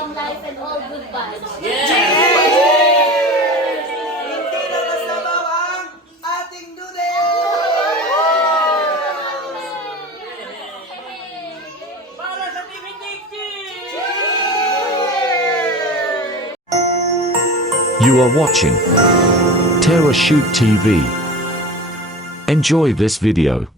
long life and all good vibes. Hindi na masabaw ang ating noodle! Para sa TV You are watching Terra Shoot TV. Enjoy this video.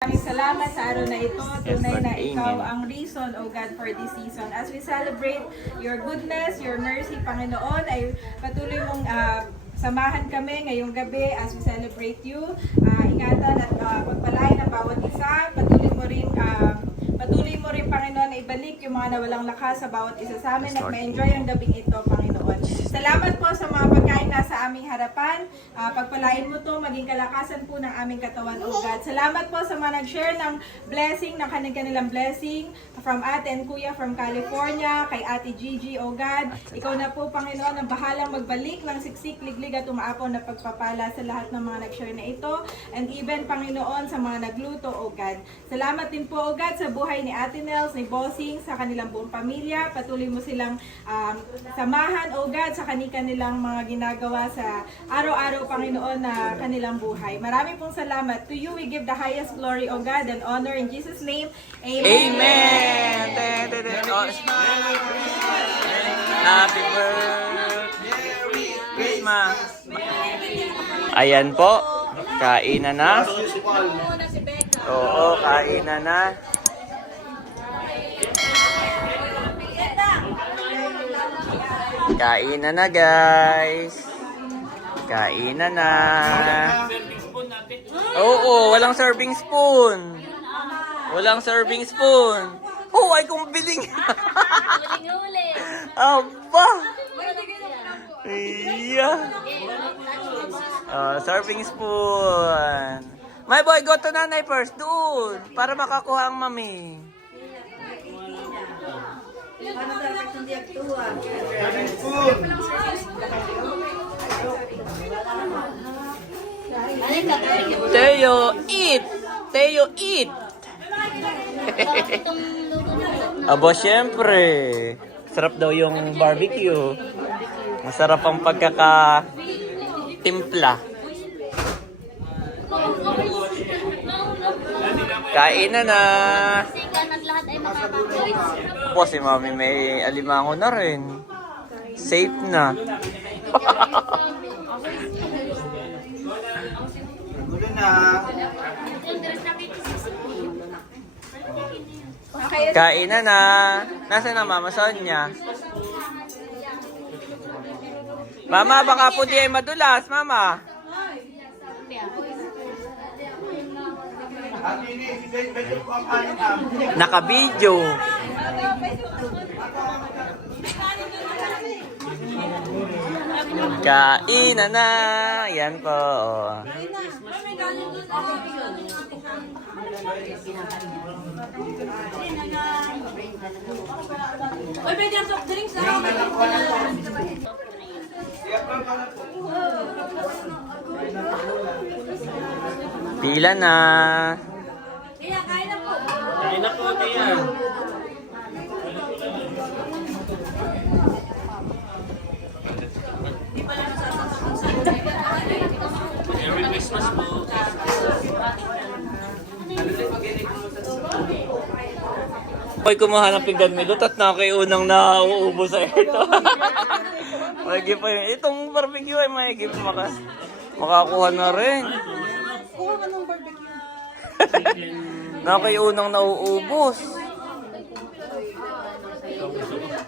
Maraming salamat sa araw na ito. Tunay na ikaw ang reason, O God, for this season. As we celebrate your goodness, your mercy, Panginoon, ay patuloy mong samahan kami ngayong gabi as we celebrate you. Ingatan at pagpalain ang bawat isa. Patuloy mo rin, Panginoon, na ibalik yung mga nawalang lakas sa bawat isa sa amin at ma-enjoy ang gabing ito, Panginoon. Salamat po sa mga pagkain na sa aming harapan. Pagpalain mo to, maging kalakasan po ng aming katawan, O God. Salamat po sa mga nag-share ng blessing, ng kanilang blessing from Ate and Kuya from California, kay Ate Gigi, O God. Ikaw na po, Panginoon, ang bahalang magbalik ng siksik, liglig at umaapaw na pagpapala sa lahat ng mga nag-share na ito. And even, Panginoon, sa mga nagluto, O God. Salamat din po, O God, sa buhay ni Ate Nels, ni Bossing, sa kanilang buong pamilya. Patuloy mo silang samahan, O God, sa kanilang mga ginagawa sa araw-araw, Panginoon, na kanilang buhay. Marami pong salamat. To you, we give the highest glory, O God, and honor in Jesus' name. Amen. Amen! Happy birthday, Christmas! Ayan po, kainan na. Oo, kainan na. Kainan na, guys. Kainan na. Oo, walang serving spoon. Walang serving spoon. Oh, ay kung biling. Huling-huli. Aba. Iya. Serving spoon. My boy, go to nanay first. Doon. Para makakuha ang mami. Teo, eat! Teo, eat! Itong luto na. Aba, syempre. Sarap daw yung barbecue. Masarap ang pagkaka-timpla. Kain na na. Sigan at lahat ay makakakain. Po, si mami may alimango na rin. Safe na. Gulo na. Kain na na. Nasaan na Mama Sonia? Mama, baka po di ay madulas, Mama. Naka-video. Kain na na. Yan po. Oy, pwede ang soft drinks na. Pila na. Kaya kain na po. Kain na po, Tia. Merry Christmas po. Ako'y kumuha ng pinggan milot at nakiunang nauubos sa ito. Maigi pa yun. Itong barbecue ay maigi pa makakuha na rin. Kuha ka ng barbecue. Nakiunang nauubos.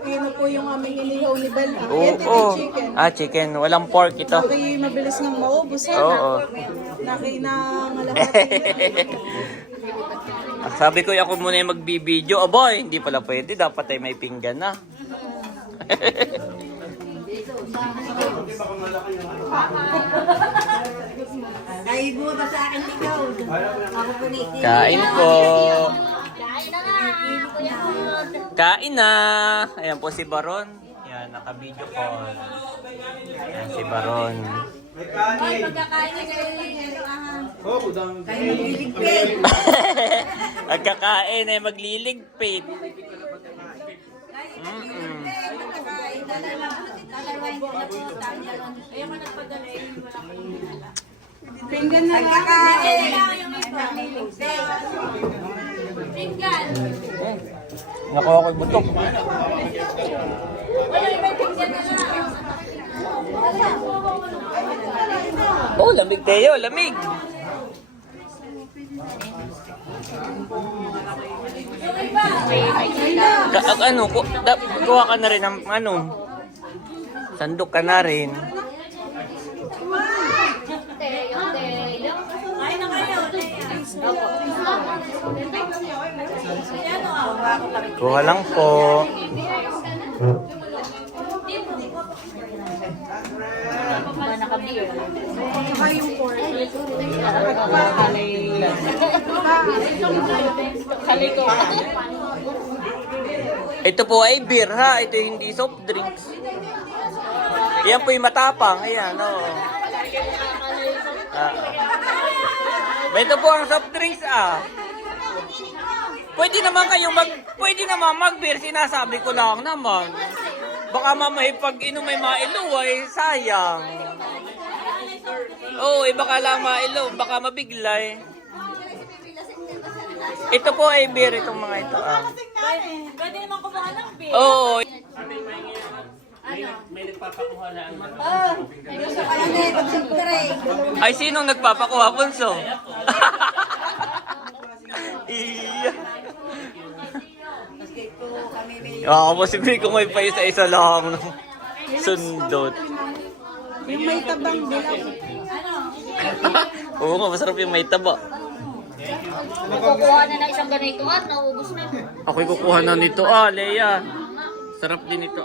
Ayun na po yung aming inihaw ni Bel. Oo. Chicken. Chicken. Walang pork ito. Okay, mabilis nang maubos. Oo. Nakinangalahat. Sabi ko ako muna yung magbibideo. Aboy, hindi pala pwede. Dapat ay may pinggan na. Naibo ba sa akin ikaw? Ako po ni Kain po. Kain na nga. Kuya Hod. Kain na. Ayan po si Baron. Yan, naka-video call. Ayan si Baron. May kanin. Pagkakain na kayo ni Oh, budang. kayo liligpit. Pagkakain ay magliligpit. Ayaw mo nagpadala eh, wala kang dinala. Pinggan na lang. Pinggan! Nakuha ko yung butok. Wala, may pinggan na lang. Oh, lamig tayo, lamig. Ano, kuha ka na rin ng ano, sandok ka na rin. Ay na kayo, Kuha lang po. Ito po ay beer ha, ito hindi soft drinks. Yan po yung matapang, ayan oh. Ito po ang soft drinks ah. Pwede naman mag-beer, sinasabi ko lang naman. Baka mamaya pag inom may mailuway, sayang. Oo, baka lang mailuw, baka mabiglay. Ito po ay beer, itong mga ito ah. Pwede naman kumuha ng beer. Oo. Ay, sinong nagpapakuha, Bunso? Iya. Ako si Biko may pa isa-isa lang. Sundot. Yung may tabang dilaw. Oo nga, masarap yung may taba. Kukuha na ng isang ganito at nauubos na. Ako'y kukuha na nito Leia. Sarap din ito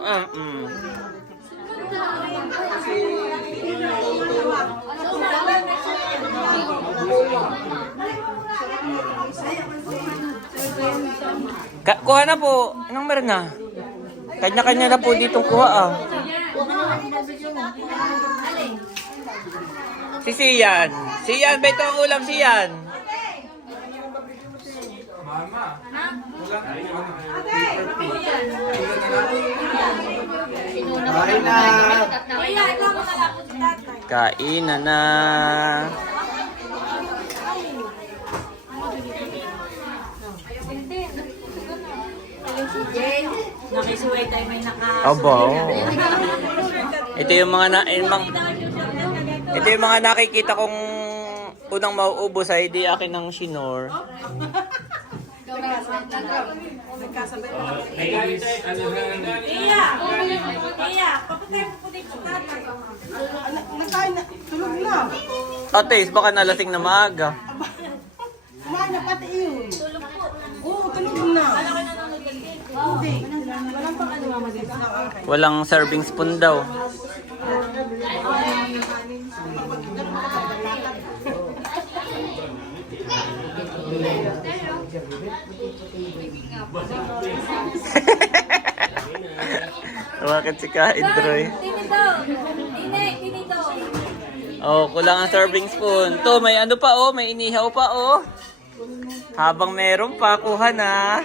Kuha na po. Anong meron na? Kanya-kanya na po ditong kuha Si Sian. Sian, ba ito ang ulam, Sian? Kain na. Kain na. Nakisuway tayo may Aba. Ito yung mga nakikita kong unang mauubos ay di akin ng Shinor. Iya! Iya! Papatay mo po dito tatay. Nakain na. Tulog na. Ates, baka nalasing na maaga. Kumain na pati yun. Tulog po. Oo, tulog na. Hindi. Walang pang ano mama dito. Walang serving spoon daw. Bakit si Kaidroy? Oh, kulang ang serving spoon. To, may ano pa may inihaw pa Habang meron pa, kuha na.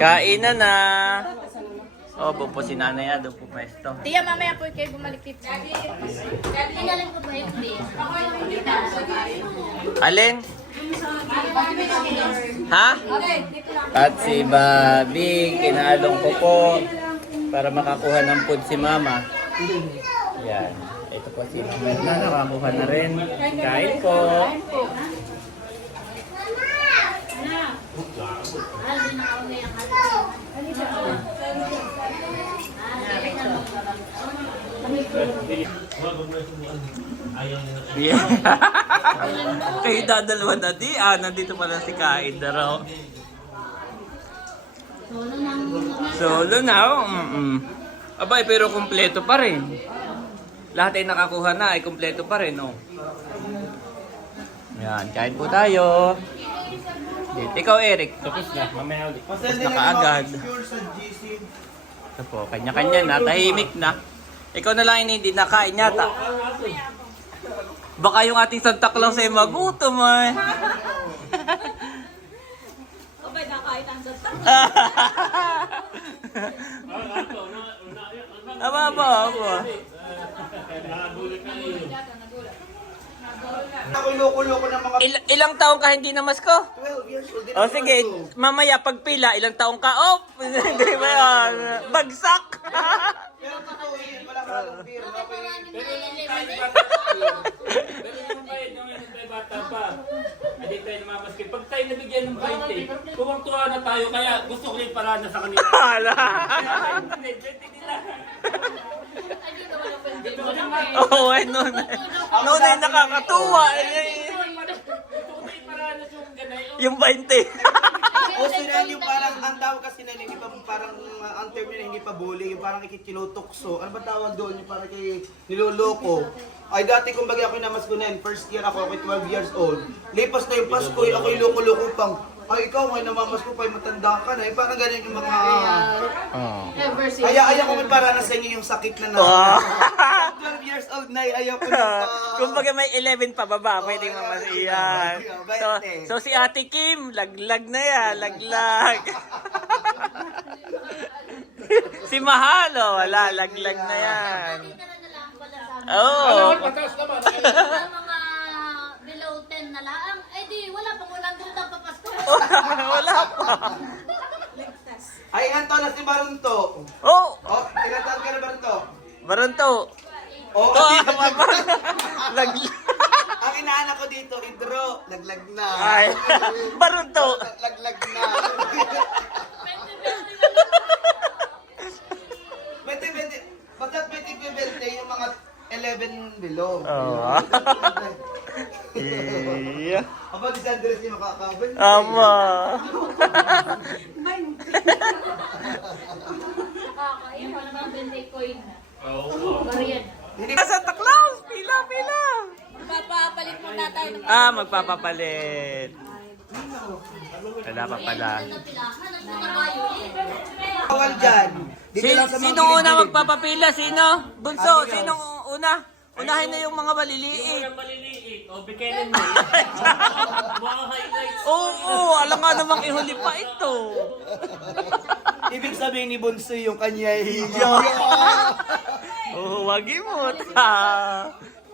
Kain na. Oh, po si nanay doon po pwesto. Tiya, mamaya po kayo bumalik dito. Pinalang ko ba yung beer? Alin? Ha? At si Bobby, kinaalong ko po para makakuha ng food si Mama. Yan. Ito po si Mama na nakakuha na rin. Kain po. Yeah. Kayo dadalawa na di. Nandito pala si Kain na raw. Solo na. Abay, pero kumpleto pa rin. Lahat ay nakakuha na ay kumpleto pa rin. Yan, kain po tayo. Ikaw, Eric. Tapos na. Mamaya ulit. Tapos na kaagad. Ito po, kanya-kanya na. Tahimik na. Ikaw na lang hindi nakain yata. Baka yung ating Santa Claus ay magutom Abay, nakain ang Santa Aba. Ako loko-loko ng mga Ilang taong ka hindi namasko? 12 years old. O sige, mamaya pagpila, ilang taong ka? Oh, hindi ba yan? Bagsak! Pero totoo yun, wala ka ng beer. Pero yung bayad nung bata pa, hindi tayo namamaskil. Pag tayo nabigyan ng 20, tuwang-tuwa na tayo, kaya gusto ko rin parana sa kanila. Hala! Hindi nila. Oo, ay noon. Noon ay nakakatuwa. Yung 20. O sila yung parang, ang tawag kasi na hindi pa parang, ang term nila hindi pa bully, yung parang ikikinutukso. Ano ba tawag doon? Yung parang kay niloloko. Ay dati kumbaga ako namas ko na yun, first year ako 12 years old. Lipas na yung Pasko, ako yung loko-loko pang, ay ikaw ngayon namamas ko pa, matanda ka na. Eh, parang ganyan yung mga... Ayaw ko may para na sa inyo yung sakit na na. 12 years old na, ayaw ko na. Kumbaga may 11 pa baba, pwedeng mamasiyan. So si Ate Kim, laglag na yan, laglag. Si Mahalo, wala, laglag na yan. Oo. Ang mga below 10 na lang, eh di wala pang 100 na papasko. Wala pa. Ay, ilan taon na si Barunto? Oh, Oh, ilan taon ka na Barunto? Baronto. Oh, Laglag. ang inaanak ko dito, Idro, laglag na. Ay, Baronto. Laglag na. 20, basta 20 yung mga 11 below. Oh. Yeah. Aba, si Andres yung makakabal. Ama. Kakaiba na mga 20 coin na. Oo. Bariyan. Santa Claus, pila. Papapalit mo na tayo ng Magpapapalit. Wala pa pala. pilahan ng mga bayo eh. Bawal dyan. Dito lang sa mga Sino una gilid-gilid. magpapapila? Sino? Bunso, sino una? Unahin na yung mga maliliit. O, bigyan mo. Mga highlights. Oo, alam nga namang ihuli pa ito. Ibig sabihin ni Bunso yung kanya Oo, wag mo.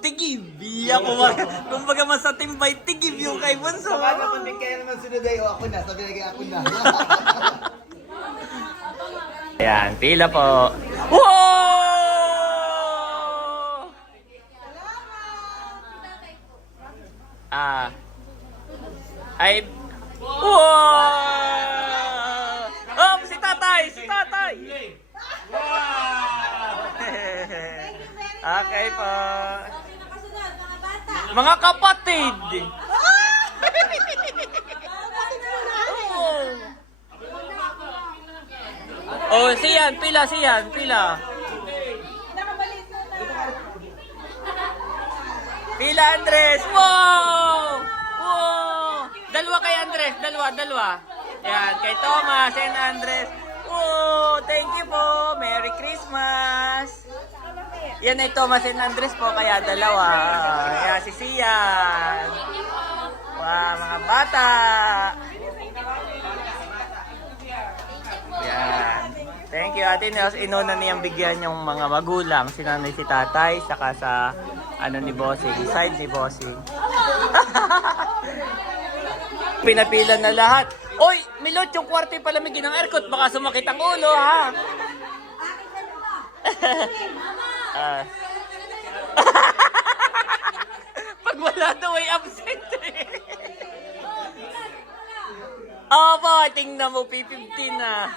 Tigib. Kumbaga mas sa timbay, tigib yung kay Bunso. Saka naman may kaya naman sunod ay ako na. Sabi lagi ako na. Ayan, pila po. Wow! Ay, wow! Oh, si tatay! Okay po. Mga kapatid! Oh, siyan, pila. Pila, Andres! Wow! Dalawa kay Andres, dalawa. Yan, kay Thomas and Andres. Wow! Thank you po! Merry Christmas! Yan ay Thomas and Andres po, kaya dalawa. Yan, si Sian. Wow, mga bata! Yan. Thank you, Ate Nels. Inuna niyang bigyan yung mga magulang, si nanay, si tatay, saka sa ni Bossing, side ni Bossing. Pinapila na lahat. Oy, Milot, yung kwarto pala may ginang aircot, baka sumakit ang ulo, ha? Pag wala daw ay absent. Opo, tingnan mo, P15 na.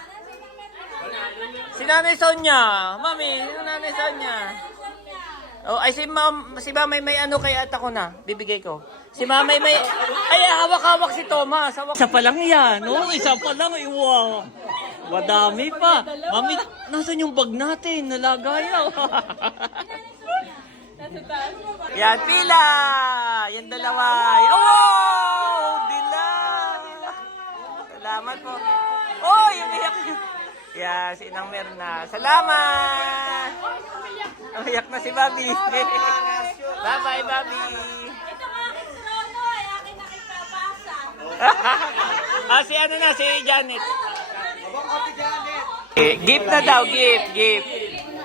Si Nanay Sonia. Mami, si Nanay Sonia. Oh, ay si Mamay may ano kay ata ko na. Bibigay ko. Si Mamay may... Ay, hawak-hawak si Thomas. Isa pa lang yan. Oh, isa pa lang. Wow. Madami pa. Mami, nasan yung bag natin? Nalagayaw. Yan, pila. Yan dalawa. Oh, dilaw. Salamat po. Oh, umiyak. Yan, si Inang Merna. Salamat. Umiyak na si Bobby. Bye-bye, Bobby. Ito nga aking trono, ay akin nakipapasa. Si ano na, si Janet. Gift na daw, gift.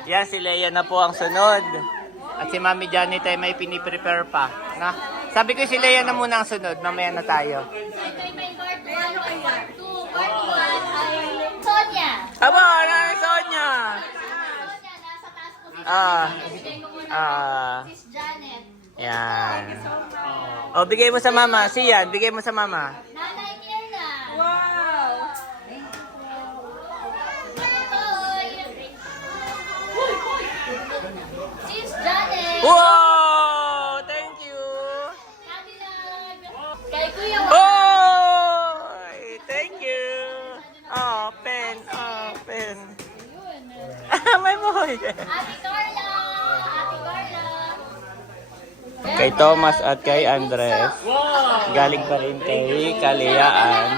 Yan, si Leia na po ang sunod. At si Mami Janet ay may piniprepare pa. Na? Sabi ko si Leia na muna ang sunod, mamaya na tayo. Ito may part 1, part 2. Part 1 ay Sonia. Aba, ano ang Sonia? Sonia, nasa taas po si Ah. Bigay mo muna Ah. kay Sis Janet. Yan. O, bigay mo sa mama. Siyan, bigay mo sa mama. Nanay Mirna. Wow! Sis Janet. Wow! Thank you! Cadillac. Kay Kuya Oh! Thank you! Oh, pen. May moy. Ate Carla. Ate Carla. Kay Thomas at kay Andres. Galing pa rin kay Kalayaan.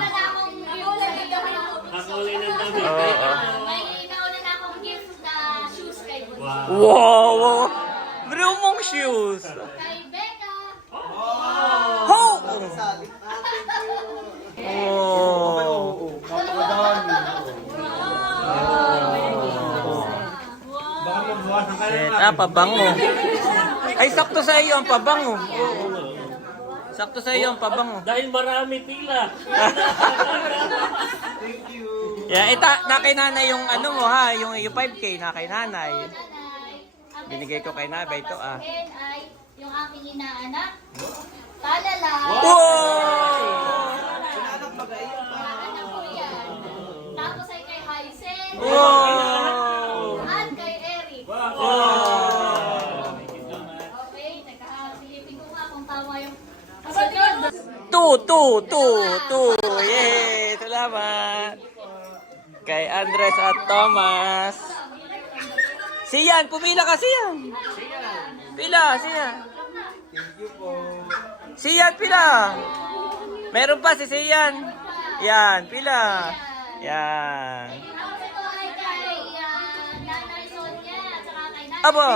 Kakulay ng dami. Oo. May nauna na akong gift na shoes kay Bunso. Wow! Bro mong shoes. Kay Becca. Ho! Oh. Shit, pabango. Ay, sakto sa iyo ang pabango. Sakto sa iyo ang pabango. Dahil marami pila. Yeah, na kay nanay yung ano mo ha, yung 5K na kay nanay. Nanay. Ang Binigay ko kay nanay, ito sa akin ay yung aking inaanak. Talala. Wow! Anak ko yan. Tapos ay kay Hysen. Wow! At kay Eric. Wow! Okay, nagkakapilipin ko nga kung tama yung sunod. Two. Yay! Salamat! Kay Andres at Thomas. Siyan, pumila ka Siyan. Pila, Siyan. Siyan, pila. Meron pa si Siyan. Yan, pila. Yan. Tapos ito ay kay Nanay Sonia at saka kay Nanay. Abo.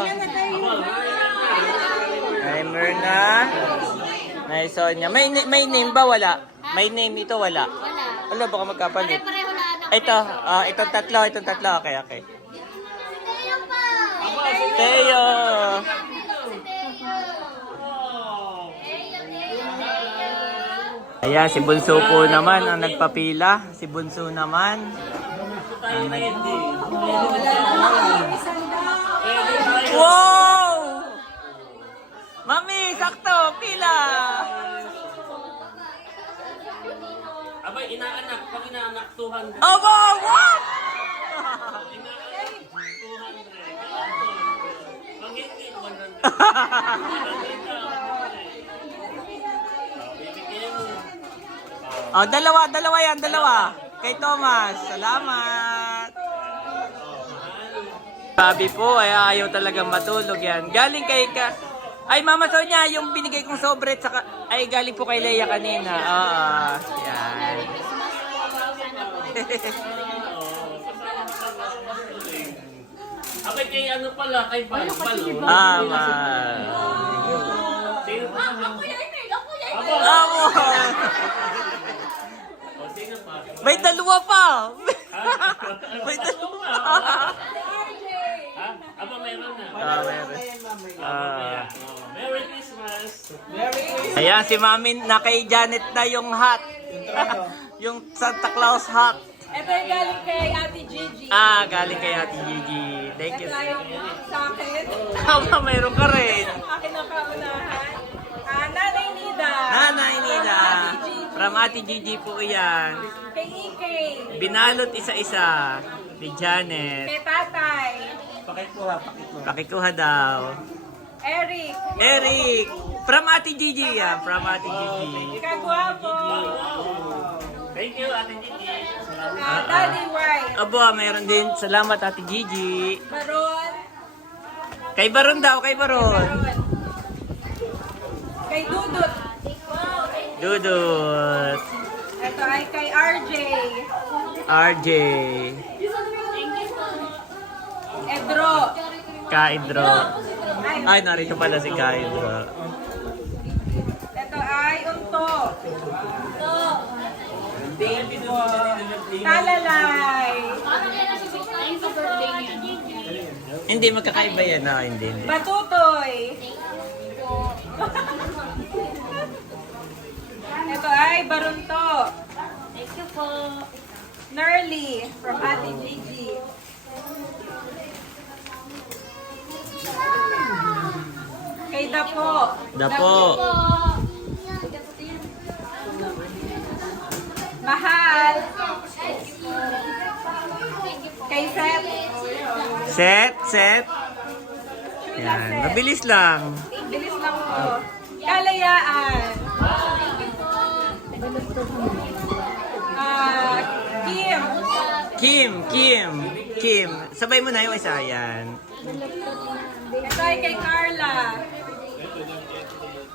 Kay Myrna. Kay Sonia. May name ba? Wala. May name ito, wala. Wala. Wala, baka magkapalit. Pare-pareho na anak. Itong tatlo. Okay. Si Teo pa. Teo. Si Teo. Ayan, si Bunso po naman ang nagpapila. Si Bunso naman. Wow! Mami, sakto, pila! Abay, inaanak. Pag inaanak, 200. Oh, wow! What? Inaanak, 200. Pag hindi, 100. Bibigyan mo. Oh, dalawa yan. Kay Thomas. Salamat. Sabi po, ay ayaw talagang matulog yan. Galing kay Ay, Mama Sonia, yung binigay kong sobre saka ay galing po kay Leia kanina. Yan. Abay, kay ano pala, kay Bal. Ama. Sino pa? Ako yan. Amo. O, sino pa? May dalawa pa. May dalawa pa. Ha? Aba, meron na. Meron. Merry Christmas. Ayan, si Mami na kay Janet na yung hat. Yung Santa Claus hat. Ito yung galing kay Ate Gigi. Galing kay Ate Gigi. Thank you. Ito yung sa akin. Tama, mayroon ka rin. Akin ang kaunahan. Nanay Nida. Nanay Nida. Ate Gigi. From Ate Gigi po yan. Kay Ike. Binalot isa-isa. Ni Janet. Kay Tatay. Pakikuha daw. Eric. From Ate Gigi yan. From Ate Gigi. Kagwapo. Thank you, Ate Gigi. Daddy White. Abo, mayroon din. Salamat Ate Gigi. Baron. Kay Baron daw, kay Baron. Baron. Kay Dudut. Dudut. Ito ay kay RJ. RJ. Edro. Kaidro. Ay, narito pala si Kaidro. Ito ay Unto. Thank you po. Talalay. Parang yan ang thank you birthday niya. Hindi, magkakaiba yan. No, hindi. Batutoy. Ito ay Barunto. Thank you po. Nerly from Ate Gigi. Kay Dapo. Dapo. Mahal. Kay Seth. Set. Yan, mabilis lang. Bilis lang po. Kalayaan. Kim. Sabay mo na yung isa. Yan. Ito ay kay Carla.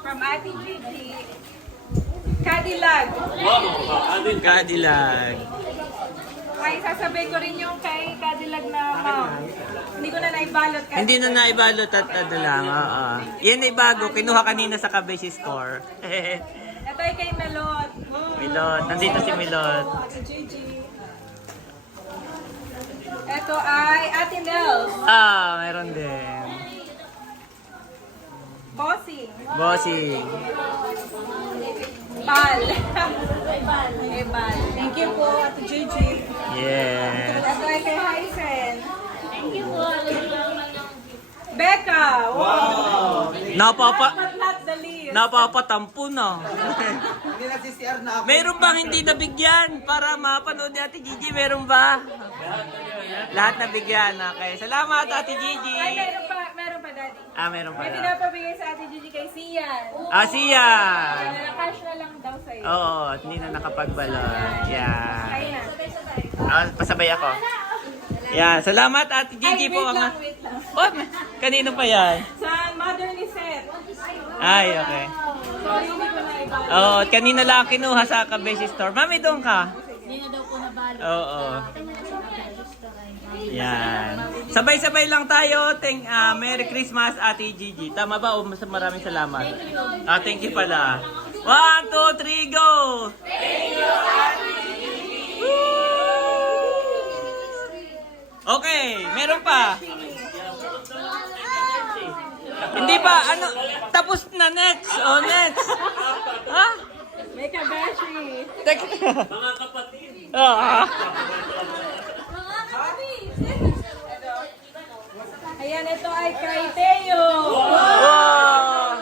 From Ate Gigi. Cadillac. Cadillac. Ay, sasabay ko rin yung kay Cadillac na hindi ko na naibalot. Hindi na naibalot at ano lang. Oo. Yan ay bago. Kinuha kanina sa Kabeshi Store. Ito ay kay Melot. Milot. Nandito si Milot. Ate Gigi. Ito ay Ate Nels. Meron din. Bossing. Bossing. Bal. Kay Bal. Thank you po, Ate Gigi. Yes. Ito ay kay Hysen. Thank you po. Becca. Wow. Napapa... But not the least. Napapatampo na. Hindi na CCR na ako. Meron bang hindi nabigyan para mapanood ni Ate Gigi? Meron ba? Lahat nabigyan. Okay. Salamat, Ate Gigi. Ay, meron pa, Daddy. Meron May pala. pinapabigay sa Ate Gigi kay Sian. Siya. Cash na lang daw sa'yo. Oo, at hindi na nakapagbalot. Yan. Kaya. Pasabay ako. Yan. Salamat, Ate Gigi po. wait lang. Oh, kanino pa yan? Sa Mother ni Seth. Ay, okay. Sorry, hindi ko na iba. Oo, at kanina lang kinuha sa Kabeshi Store. Mami, doon ka. Hindi na daw po nabalo. Oo. Yan. Sabay-sabay lang tayo. Merry Christmas, Ate Gigi. Tama ba? O maraming salamat. Thank you pala. 1, 2, 3, go! Thank you, Ate Gigi! Okay, meron pa. Hindi pa, ano, tapos na next. Next. Ha? May kabashi. Mga kapatid. Ayan, ito ay kay Teo. Wow!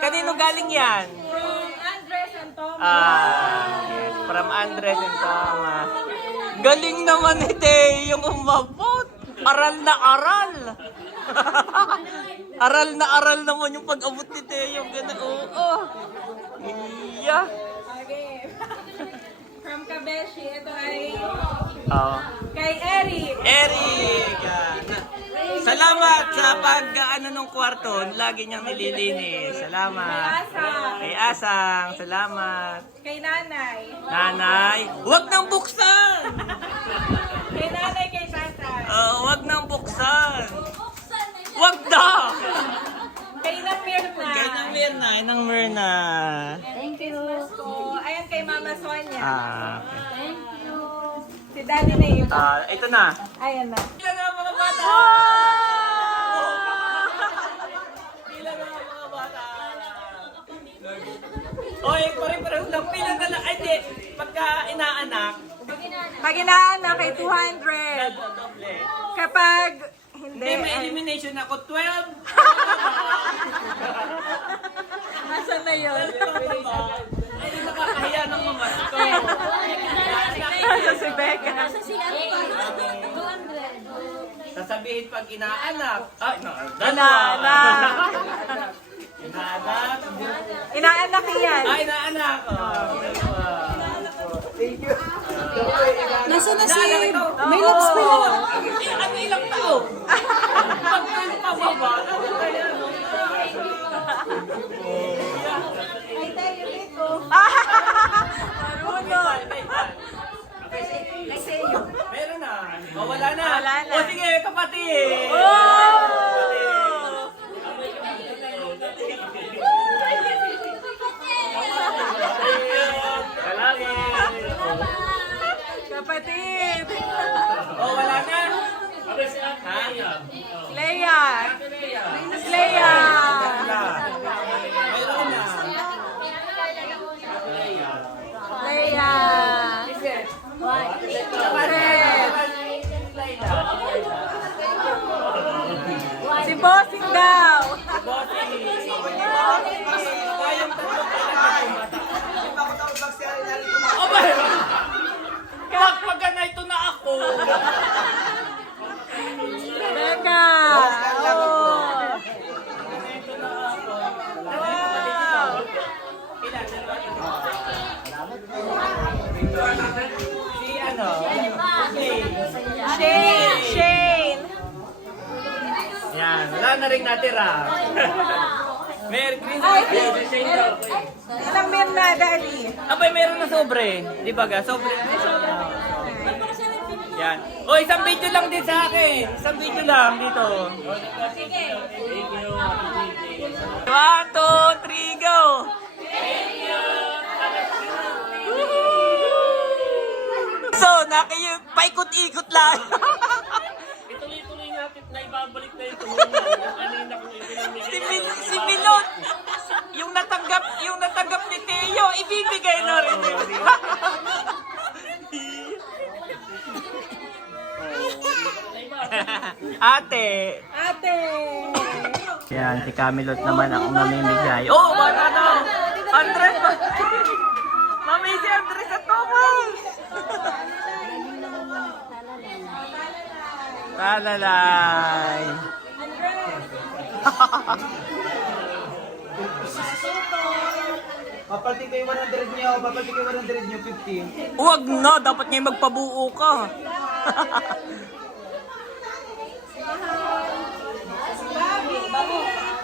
Kanino galing yan? From Andres and Tom. Yes, from Andres and Thomas. Galing naman ni Teo yung umabot. Aral na aral. Aral na aral naman yung pag-abot ni Teo. Oo. Iya. Okay. From Kabeshi, ito ay kay Eric. Eric! Salamat sa pag-ano ng kwarto. Lagi niyang nililinis. Salamat. Kay Asang. Salamat. Kay Nanay. Nanay, huwag nang buksan! Kay Nanay, kay Tatay. Huwag nang buksan! Huwag na! Kay Nang Mirna. Kay nang Mirna, nang Mirna. Thank you. So, ayan kay Mama Sonia. Okay. Thank you. Si Daddy na iba. Ito na. Ayan na. Pila na mga bata! Pila na mga bata! Oy, pare-pareho lang. Pila na lang. Ay, di. Pagka inaanak, Pag inaanak kay 200. doble. Kapag hindi. Hindi, may elimination ako. 12. Nasaan na yun? Ay, nakakahiya ng mga ko. Nasa si Becca. Si ano pa? 200. Sasabihin pag inaanak. Ay, Inaanak. Inaanak. Inaanak yan. Ay, inaanak. Thank you. Nasaan na si... May lips pa yan. Ano ilang tao? Pagkano pa baba? Ay, tayo dito. Kasi yun. Meron na. Wala na. Wala na. O sige, kapatid. Kalangin. bossing daw. Bossing. Hindi pa ako tapos magsiyari-yari ko. Aba! Pagka na ito na ako. Teka. Oh. Si ano? Shane. Yan, wala na rin natira. Merry Ay, Christmas. ilang meal na, Daddy? Abay, meron na sobre. Di ba ga? Sobre. Yan. O, isang video lang din sa akin. Isang video lang dito. Sige. 1, 2, 3, go! So, paikot-ikot lang. Ituloy-tuloy natin na ibabalik na ito. Yung kanina kong ipinamigay. Si Milot, yung natanggap ni Teo, ibibigay na rin. Ate. Yan, si Camilot naman ang namimigay. Oh, bata daw! Andres pa! Mami, si Andres at Thomas! Talalay! Papalti kayo 100 niyo, 50. Huwag na, dapat niya magpabuo ka.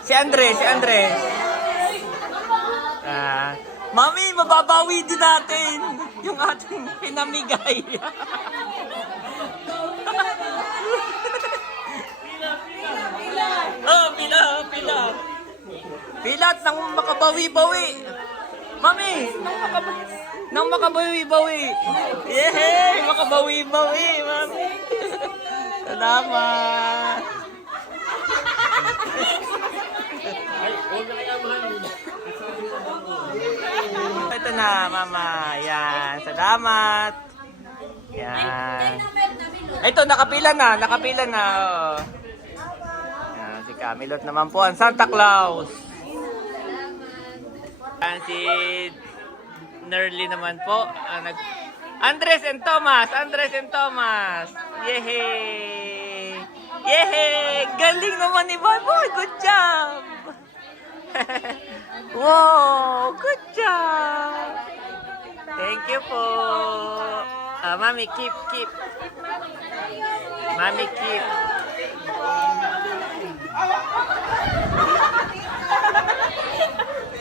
Si Andres. Mami, mababawi din natin yung ating pinamigay. Pila. Pilat nang makabawi-bawi. Mami, nang makabawi-bawi. Yehey, makabawi-bawi, mami. Salamat. Ay, huwag na kaya mahal. Ito na, mama. Yan, salamat. Yan. Ito, nakapila na. Oh. Yan, si Camilot naman po, ang Santa Claus. Yan, si Nerly naman po. Andres and Thomas. Yehey! Galing naman ni Boy. Good job! Wow! Good job! Thank you po. Mami, keep. Mami, keep.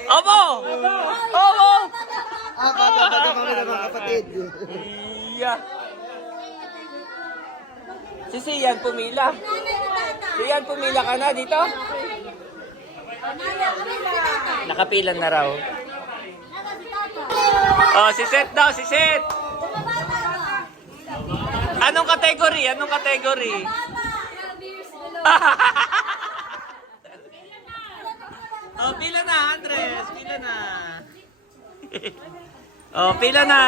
Opo! Bata kami na mga kapatid. Yeah. Si Sian pumila. Sian, pumila ka na dito? Nakapilan na raw. Oh, si Seth daw, si Seth. Anong category? Oh, pila na, Andres. Pila na. Oh, pila na.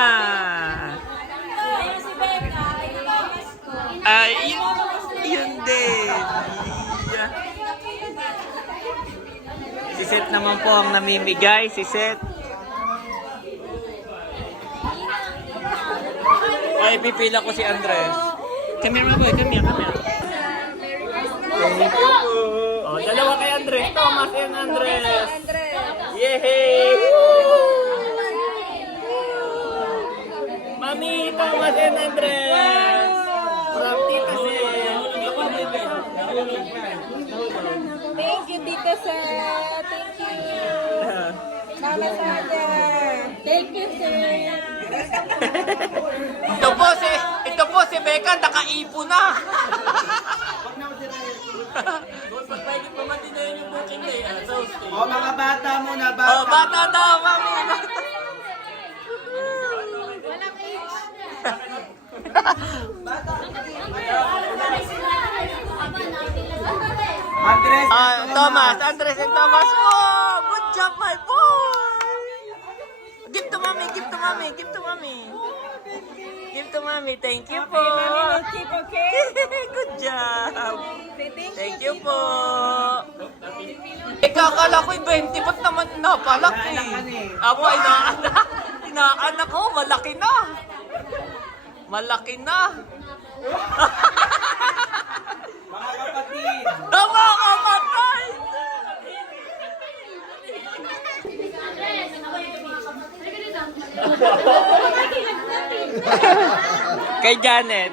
Ay, yun din. Yeah. Si Seth naman po ang namimigay. Si Seth. Ay, pipila ko si Andres. Come here, boy. Come here. Thank you po. Oh, dalawa kay Andres. Thomas and Andres. Yehey! Mami, Thomas and Andres. From Tita Seth. Thank you, Tita Seth. Thank you. Mama Sada. Thank you, sir. Ito po si Becca, nakaipo na. Pwede pa matinayin yung booking day. O mga bata muna, Oh, bata daw, mami. Andres. Andres and Thomas. Oh, good job, my boy. Give to mommy. Thank you po. Mami will keep, okay? Good job. Say Thank you po. Kakala ko'y 20, ba't naman napalaki? Ako, inaanak ko, malaki na. Malaki na. Mga kapatid! Tama ka, matay! Andres, ako yung mga kapatid. Kay Janet.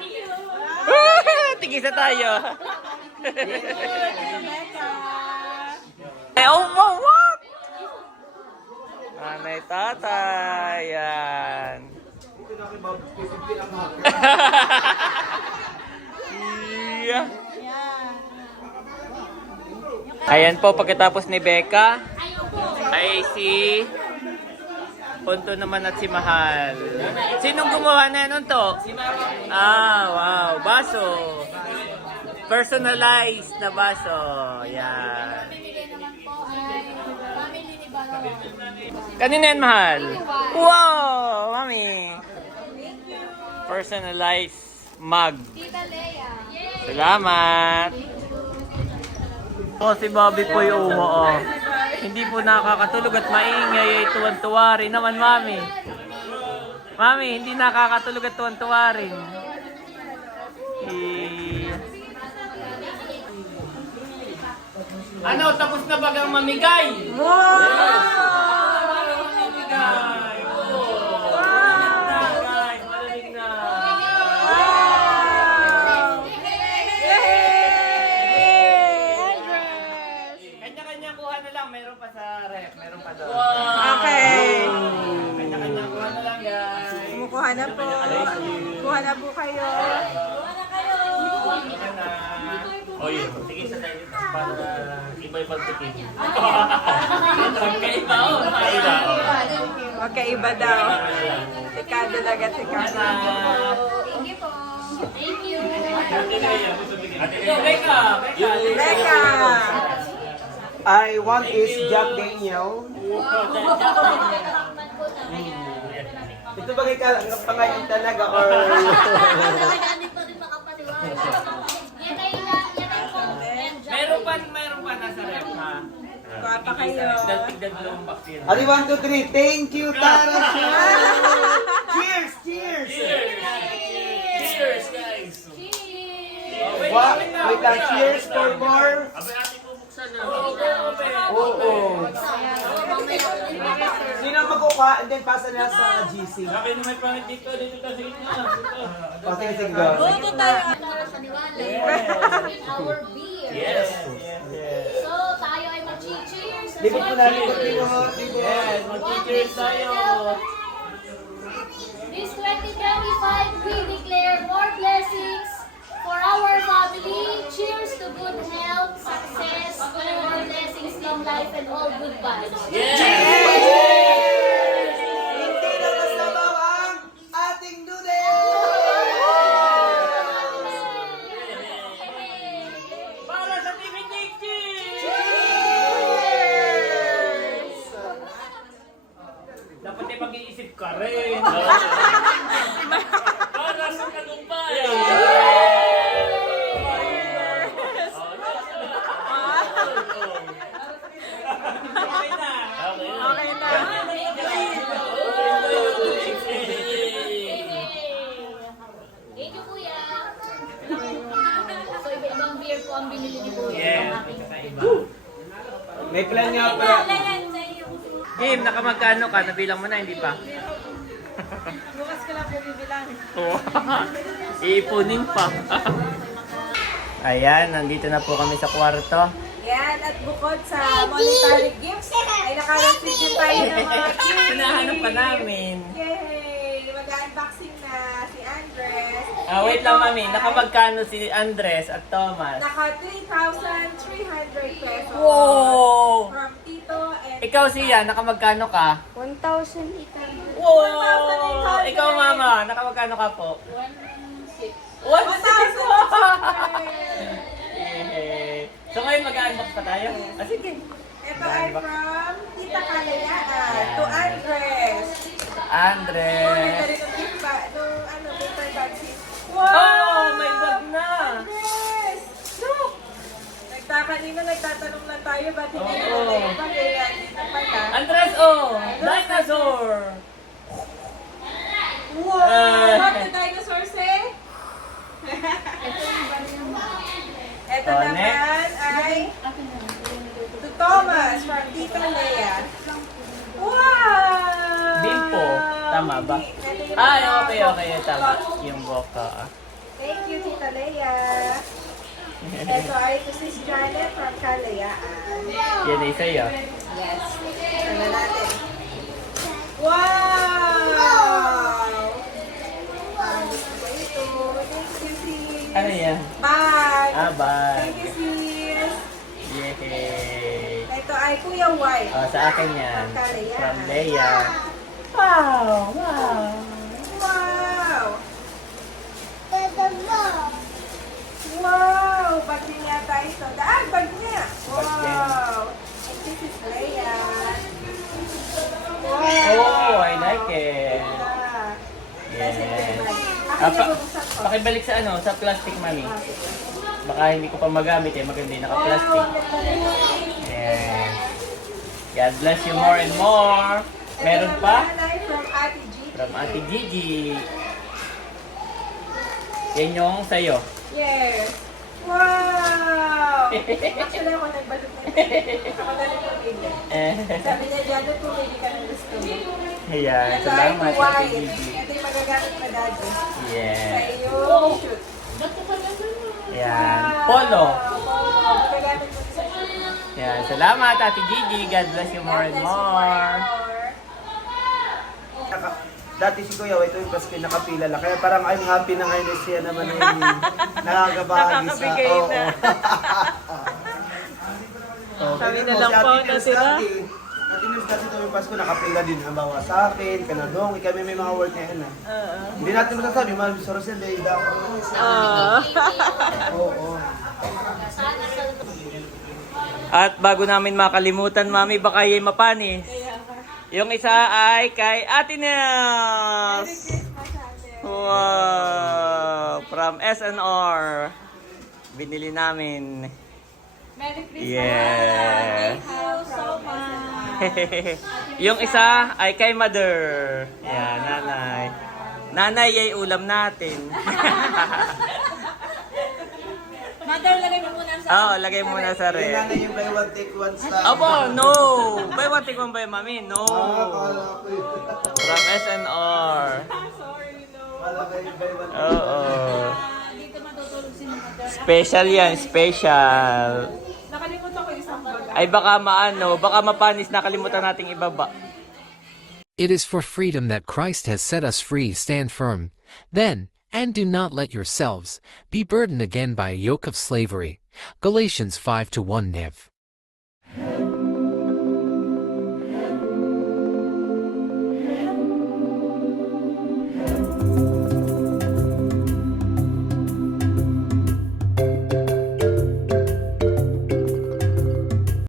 Tigisa tayo. Oh, what? Nanay tatay. Yan. Yeah. Ayan po, pagkatapos ni Becca, ay si Punto naman at si Mahal. Sinong gumawa na nun to? Ah, wow. Baso. Personalized na baso. Yan. Bibigay naman po ay family ni Baro. Kanina yan, Mahal? Wow, mami. Personalized mug. Tita Lea. Yay! Salamat. Si Bobby po yung hindi po nakakatulog at maingay ay tuwan-tuwa rin naman, mami. Mami, hindi nakakatulog at tuwan-tuwa rin. Ano, tapos na bagang mamigay? Wow! Mamigay! Malamig na, guys. Malamig na. Kanya-kanya kuha na lang. Meron pa sa ref. Meron pa doon. Okay. Kanya-kanya kuha na lang, guys. Kumukuha na po. Kuha na po kayo. O yun, tingin sa tayo para iba-ibang tikin. Magkaiba, oh. Magkaiba. Magkaiba daw. Tikado talaga, tikado. Thank you po. Thank you. Becca! Becca! I want is Jack Daniel. Ito ba kay pangayon talaga or... Nagagamit pa rin makapaniwala. Yan ay po. Meron pa nasa ref, ha? Kuha pa kayo. Tignan dalawang baksin. Ali, 1, 2, 3. Thank you, Tara. Cheers! Cheers! Cheers, guys! Cheers! Wait lang. Cheers for more. Abay, ate ko buksan na. Oo. Sino magkukuha and then pasa nila sa GC? Akin na may pangit dito kasi ito. Okay, sige go. In our beer. Yes! So, tayo ay mag-cheers. Libot mo na, libot. Yes, mag-cheers tayo. This 2025, we declare more blessings for our family. Cheers to good health, success, more blessings, long life, and all good vibes. Hindi na masabaw ang ating noodles! Para sa TV Nikki! Dapat ay mag-iisip ka rin. Para sa tagumpay! Okay na. Okay na. Thank you, Kuya. So, iba-ibang beer po ang binili ni Kuya. Yes. May plan nga pala. Kim, nakamagkano ka? Nabilang mo na, hindi pa? Bukas ko lang po bibilang. Iipunin pa. Ayan, nandito na po kami sa kwarto. Yan, at bukod sa monetary gifts, ay naka-receive din tayo ng mga gifts. Hinahanap pa namin. Yay! Mag-unboxing na si Andres. Wait lang, mami. Nakamagkano si Andres at Thomas? Naka 3,300 pesos. Wow! From Tito and... Ikaw siya, nakamagkano ka? 1,800. Wow! Ikaw, mama, nakamagkano ka po? 1,600! 1,600! So ngayon mag-unbox pa tayo? Sige. Ito ay from Tita Kalayaan to Andres. Andres. Ganda rin ng gift ba? Nung paper bag si... Oh, may bag na! Andres! Look! kanina nagtatanong lang tayo, ba't hindi naman tayo pa kaya dito pala. Andres, oh! Dinosaur! Wow! What the dinosaur say? Ito Oh, naman ay to Thomas from Tita Lea. Wow! Bimpo. Tama ba? Ito yung Ay, mga okay. Tama. Yung boka. Thank you, Tita Lea. Ito ay to Sis Janet from Kalayaan. Yan ay sa'yo. Yes. Sana natin. Wow! Gusto ko ito. Thank you, sis. Ano yan? Bye! Bye. Thank you, sis. Yay! Ito ay Kuya White. Oh, sa akin yan. From Kalayaan. From Leia. Wow! Wow! Bag din yata ito. Bag niya! Bag din. Wow! And this is Leia. Wow! Oh, I like it. Yeah. Ah, pakibalik sa sa plastic, mami. Baka hindi ko pa magamit maganda yung naka-plastic. Yeah. God bless you more and more. Meron pa? From Ate G. From Ate Gigi. Yan yung sa'yo. Yes. Wow! Actually, ako nagbalot na ito. Ako na rin pumili. Sabi niya, Janet, pumili ka ng gusto mo. Ayan, Ito ay salamat Ate white. Gigi. Ito yung magagamit na dati. Sa Yeah. iyong shoot. Yan. Polo. Magagamit mo sa shoot. Yan, salamat Ate Gigi. God bless you more and more. Dati si Kuya White, yung basket nakapila lang. Kaya parang I'm happy na ngayon siya naman yung nakakabahagi sa... Nakakabigay Oo. na. Sabi na lang po, natira. Ate Nels dati tuwing Pasko nakapila din. Halimbawa sa akin, kanadong, kami may mga work ngayon na. Hindi natin masasabi, mahal sa Rosel, dahil dapat. Oo. At bago namin makalimutan, mami, baka yung mapanis. Yung isa ay kay Ate Nels. Wow! From SNR. Binili namin. Merry Christmas. Yeah. Thank you so much. Yung isa ay kay Mother. Yan, nanay. Nanay, ay ulam natin. Mother, lagay mo muna sa... Oo, lagay muna sa Yung ref. nanay yung buy one take one style. Opo, no! Buy one, take one by mami. No! Kala ko yun. From SNR. Sorry, no. Kala ko yung buy one. Oo. Dito matutulog si Mother. Special yan, special. Nakalimutan ko isang baga. Ay baka baka mapanis, nakalimutan nating ibaba. It is for freedom that Christ has set us free. Stand firm, then, and do not let yourselves be burdened again by a yoke of slavery. Galatians 5:1 Nev.